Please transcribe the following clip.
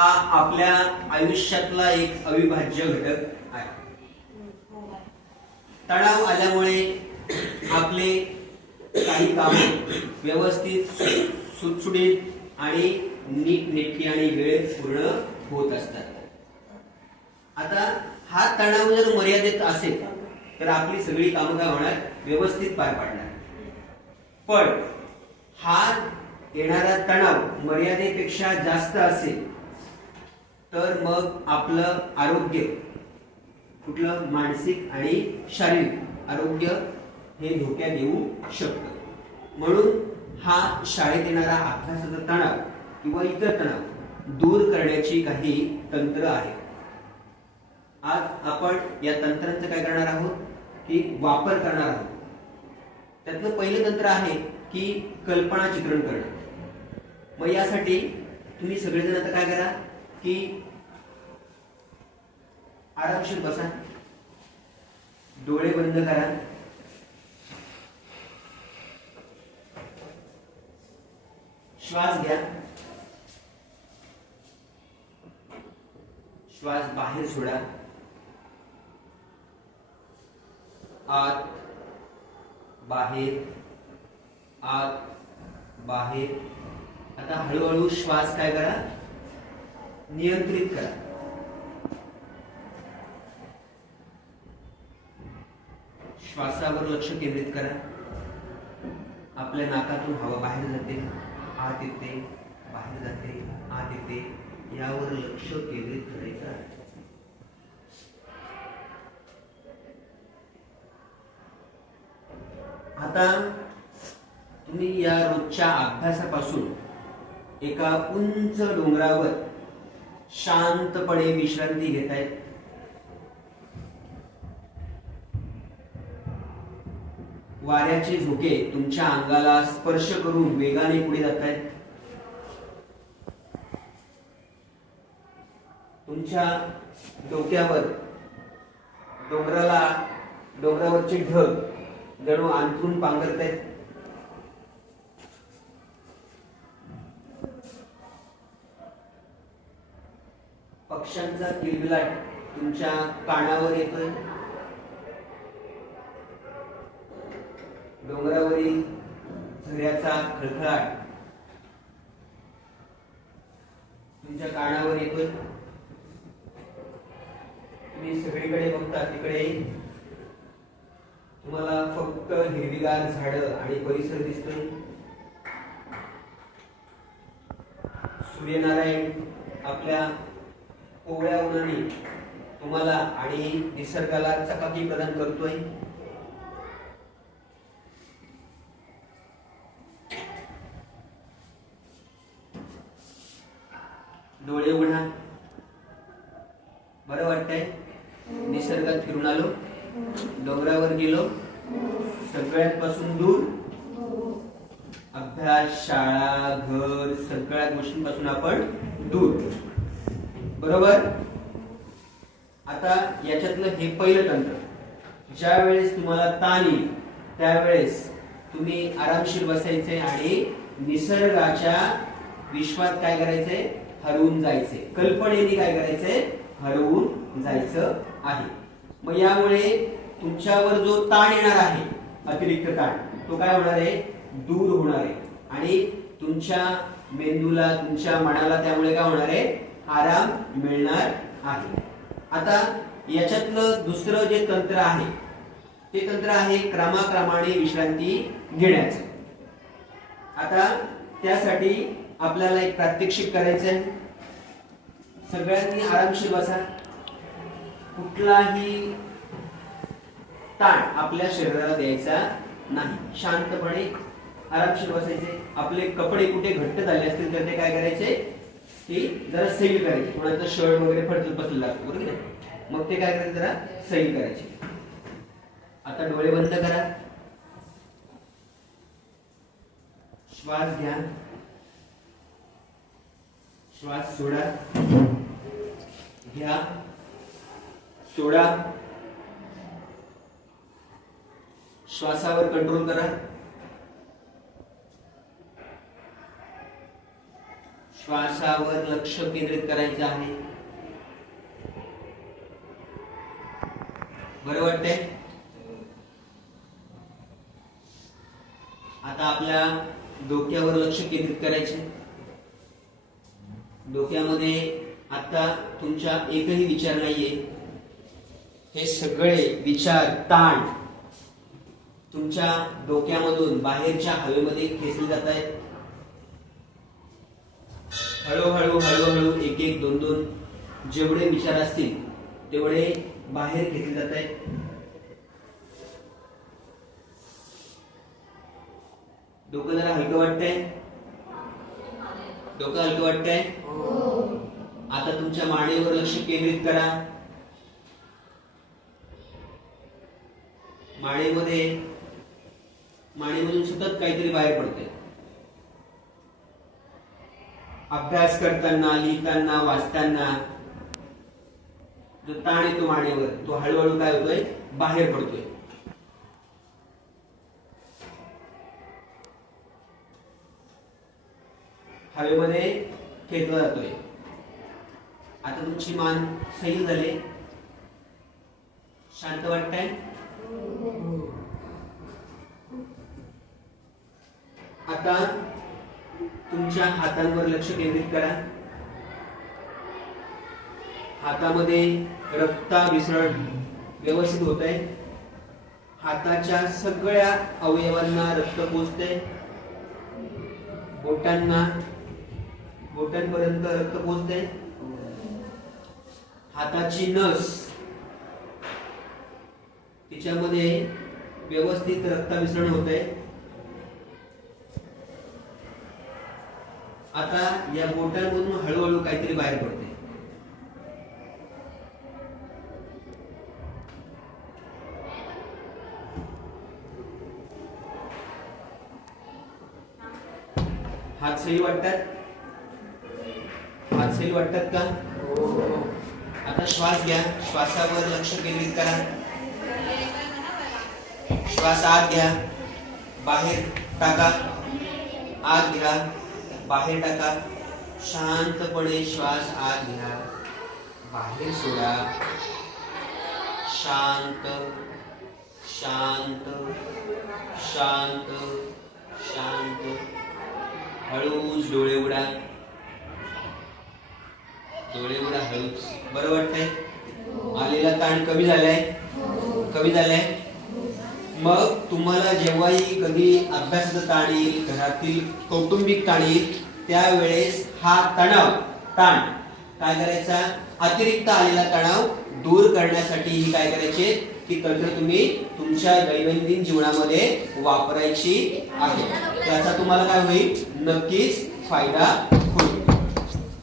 हा आपल्या आयुष्यातला एक अविभाज्य घटक आहे. तणाव आल्यामुळे आपले काही काम व्यवस्थित सुटसुटीत आणि नीटनेटकी आणि वेळ पूर्ण होत असतात. आता हा तणाव जर मर्यादित असेल तर आपली सगळी कामं काय होणार, व्यवस्थित पार पाडणार. पण हा येणारा तणाव मर्यादेपेक्षा जास्त असेल तर मग आपलं आरोग्य, कुठलं मानसिक आणि शारीरिक आरोग्य हे धोक्यात येऊ शकतं. म्हणून हा शाळेत येणारा अभ्यासाचा तणाव किंवा इतर तणाव दूर करण्याची काही तंत्र आहेत. आज आपण या तंत्रांचं काय करणार आहोत की वापर करणार आहोत. त्यातलं पहिलं तंत्र आहे की कल्पना चित्रण करणं. मग यासाठी तुम्ही सगळेजण आता काय करा की आरामशीर बसा, डोळे बंद करा, श्वास घ्या, श्वास बाहेर सोडा, आत बाहेर, आत बाहेर. आता हळूहळू श्वास काय करा, नियंत्रित करा. श्वासावर लक्ष केंद्रित करा. आपल्या नाकातून हवा बाहेर जाते, आत येते, बाहेर जाते, आत येते, यावर लक्ष केंद्रित करायचं आहे. आता तुम्ही या रोजच्या अभ्यासापासून एका उंच डोंगरावर शांतपणे विश्रांती घेताय. वाऱ्याचे झोके तुमच्या अंगाला स्पर्श करून वेगाने पुढे जात आहेत. तुमच्या डोक्यावर डोंगरावरचे ढग जणू अंथरून पांघरत आहेत. पक्ष्यांचा किलबिलाट तुमच्या कानावर येतोय. डोंगरावरील झऱ्याचा खळखळाट तुमच्या कानावर येतोय. तुम्ही सगळीकडे बघता, तिकडे तुम्हाला फक्त हिरवीगार झाडं आणि परिसर दिसतोय. सूर्यनारायण आपल्या कोवळ्या उन्हाने तुम्हाला आणि निसर्गाला चकाकी प्रदान करतोय. डोळे उघडा. बरं वाटतंय? निसर्गात फिरून आलो, डोंगरावर गेलो, सगळ्यात पासून दूर, अभ्यास, शाळा, घर, सगळ्या गोष्टींपासून आपण दूर. बरोबर? आता याच्यातलं हे पहिलं तंत्र. ज्या वेळेस तुम्हाला ताण येईल त्यावेळेस तुम्ही आरामशीर बसायचे आणि निसर्गाच्या विश्वात काय करायचंय, हरवून जायचे. कल्पनेने काय करायचंय, हरवून जायचं आहे. मग यामुळे तुमच्यावर जो ताण येणार आहे, अतिरिक्त ताण, तो काय होणार आहे, दूर होणार आहे. आणि तुमच्या मेंदूला, तुमच्या मनाला त्यामुळे काय होणार आहे, आराम मिळणार आहे. आता याच्यातलं दुसरं जे तंत्र आहे ते तंत्र आहे क्रमाक्रमाने विश्रांती घेण्याचं. आता त्यासाठी आपल्याला एक प्रात्यक्षिक करायचं आहे. सगळ्यांनी आरामशीर बसा. कुठलाही ताण आपल्या शरीराला द्यायचा नाही. शांतपणे आरामशीर बसायचे. आपले कपडे कुठे घट्ट झाले असतील तर ते काय करायचे, की जरा सैल करायचे. कोणाचं शर्ट वगैरे फडकत बसलेला असतो, बरोबर आहे, मग ते काय करायचे, जरा सैल करायचे. आता डोळे बंद करा. श्वास घ्या, श्वास सोडा, घ्या, सोडा. श्वासावर कंट्रोल करा. श्वासावर लक्ष केंद्रित करायचं आहे. बरं वाटतंय? आता आपल्या डोक्यावर लक्ष केंद्रित करायचे. डोक्यामध्ये आता तुमच्या एकही विचार नाहीये. हे सगळे विचार, ताण तुमच्या डोक्यामधून बाहेरच्या हवेमध्ये खेचले जात आहेत. हळूहळू हळूहळू एक एक दोन दोन जेवढे विचार असतील तेवढे बाहेर घेतले जात आहेत. डोकं जरा हलकं वाटतंय? डोकं हलकं वाटतंय? आता तुमच्या मानेवर लक्ष केंद्रित करा. मानेमधून सतत काहीतरी बाहेर पडतंय. अभ्यास करताना, लिहिताना, वाचताना जो ताण येतो मानेवर तो हळूहळू काय होतोय? बाहेर पडतोय. हवेमध्ये खेचला जातोय. आता तुमची मान सैल झाली. शांत वाटतंय? आता तुमच्या हातांवर लक्ष केंद्रित करा. हातामध्ये रक्ताभिसरण व्यवस्थित होत आहे. हाताच्या सगळ्या अवयवांना रक्त पोहोचते. बोटांपर्यंत रक्त पोहोचते. हाताची नस तिच्यामध्ये व्यवस्थित रक्ताभिसरण होते. आता या बोटांमधून हळूहळू काहीतरी बाहेर पडते. हात सैल वाटतात? हात सैल वाटतात का? आता श्वास घ्या. श्वासावर लक्ष केंद्रित करा. श्वास आत घ्या, बाहेर टाका. आत घ्या, बाहेर टाका. शांतपणे श्वास आत घ्या, बाहेर सोडा. शांत शांत शांत शांत. हळूच डोळे उघडा. डोळे उघडा हळूच. बरं वाटतंय? आलेला ताण कमी झालाय? कमी झालाय? मग तुम्हाला जेव्हाही कधी अभ्यासाचा ताण येईल, घरातील कौटुंबिक ताण येईल, त्यावेळेस हा ताण काय करायचा? अतिरिक्त आलेला तणाव दूर करण्यासाठी काय करायचे? ती तंत्र तुम्ही तुमच्या दैनंदिन जीवनामध्ये वापरायची आहे. त्याचा तुम्हाला काय होईल? नक्कीच फायदा